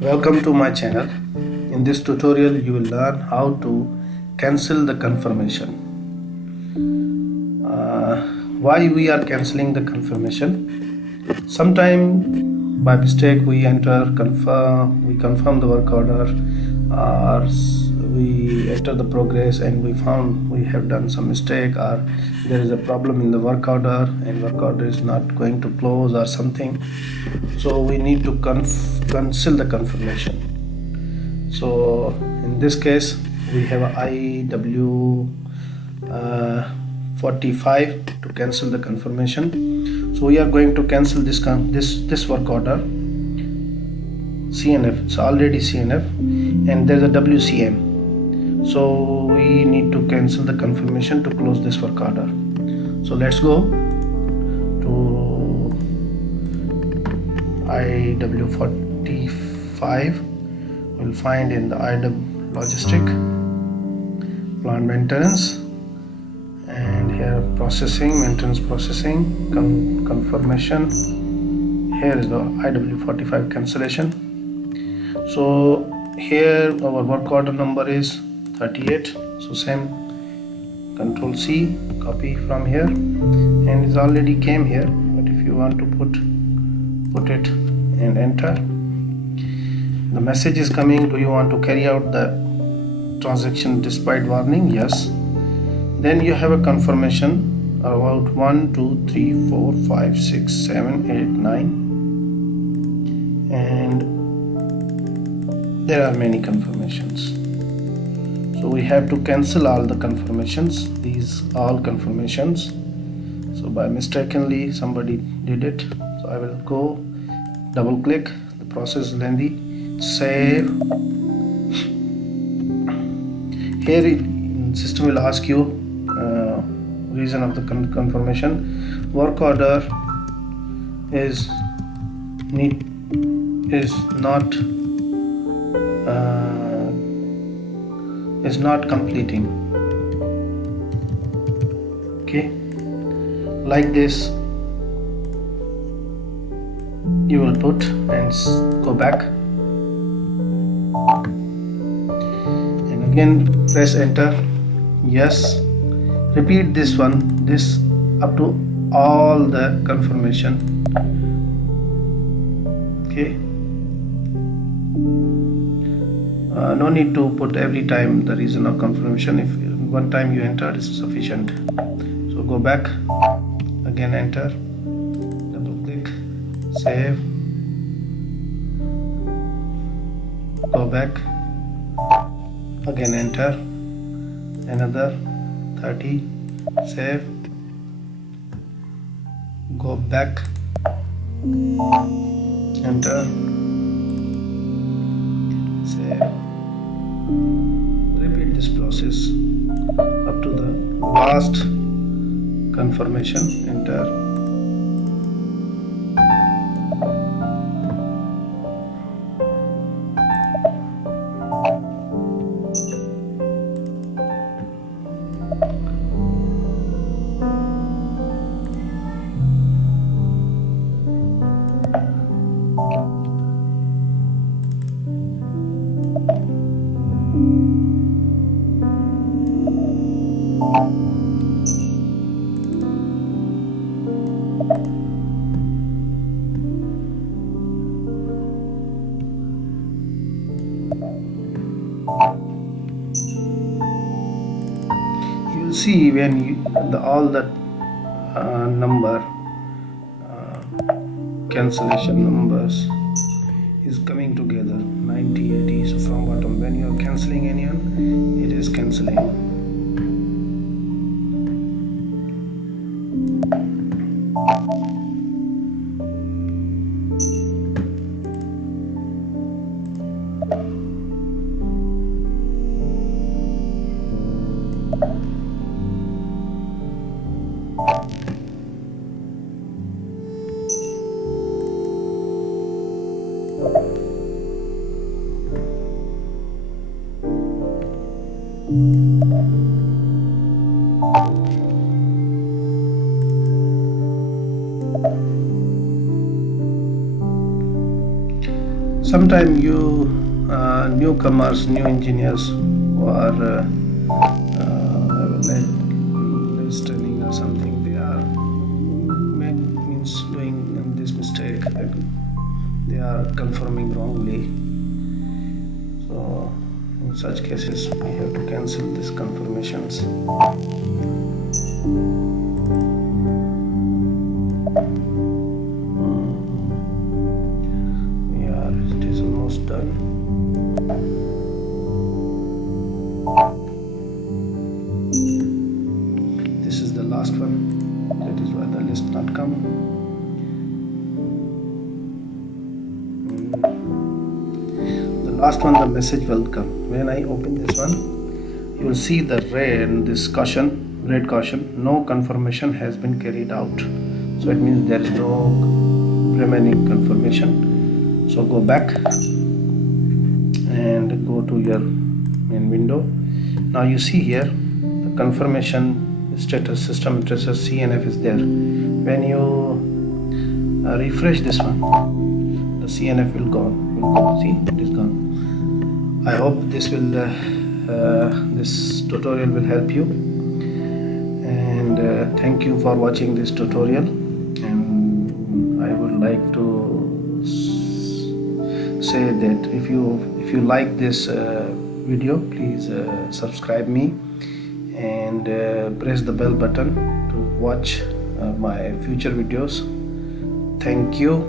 Welcome to my channel. In this tutorial you will learn how to cancel the confirmation. Why we are cancelling the confirmation? Sometime by mistake we confirm the work order, or we enter the progress and we found we have done some mistake, or there is a problem in the work order and work order is not going to close or something. So we need to cancel the confirmation. So in this case we have a IW45 to cancel the confirmation. So we are going to cancel this work order CNF. It's already CNF and there's a WCM. So we need to cancel the confirmation to close this work order. So let's go to IW45. We'll find in the IW logistic plant maintenance, and here processing, maintenance processing, confirmation. Here is the IW45 cancellation. So here our work order number is 38. So same, Control C, copy from here, and it's already came here. But if you want to put it and enter, the message is coming. Do you want to carry out the transaction despite warning? Yes. Then you have a confirmation about 1 2 3 4 5 6 7 8 9, and there are many confirmations. So we have to cancel all the confirmations, these all confirmations. So by mistakenly somebody did it, so I will go double click. The process is lengthy. Save. Here system will ask you reason of the confirmation. Work order is not completing. Okay, like this you will put and go back and again press enter. Yes, repeat this up to all the confirmation. Okay, no need to put every time the reason of confirmation. If one time you enter is sufficient. So go back, again enter, double click, save, go back, again enter, another 30, save, go back, enter, save. Repeat this process up to the last confirmation. Enter. You will see when all that number cancellation numbers is coming together, 90, 80. So from bottom, when you are cancelling anyone, it is cancelling. Sometimes you newcomers, new engineers who are like less training or something, they are means doing this mistake, like they are confirming wrongly. So in such cases we have to cancel these confirmations. Yeah, it is almost done. This is the last one, that is why the list not come. The last one, the message will come. When I open this one, you will see the red caution, no confirmation has been carried out. So it means there is no remaining confirmation. So go back and go to your main window. Now you see here the confirmation status system addresses CNF is there. When you refresh this one, the CNF will go. See, it is gone. I hope this tutorial will help you, and thank you for watching this tutorial. And I would like to say that if you like this video, please subscribe me and press the bell button to watch my future videos. Thank you.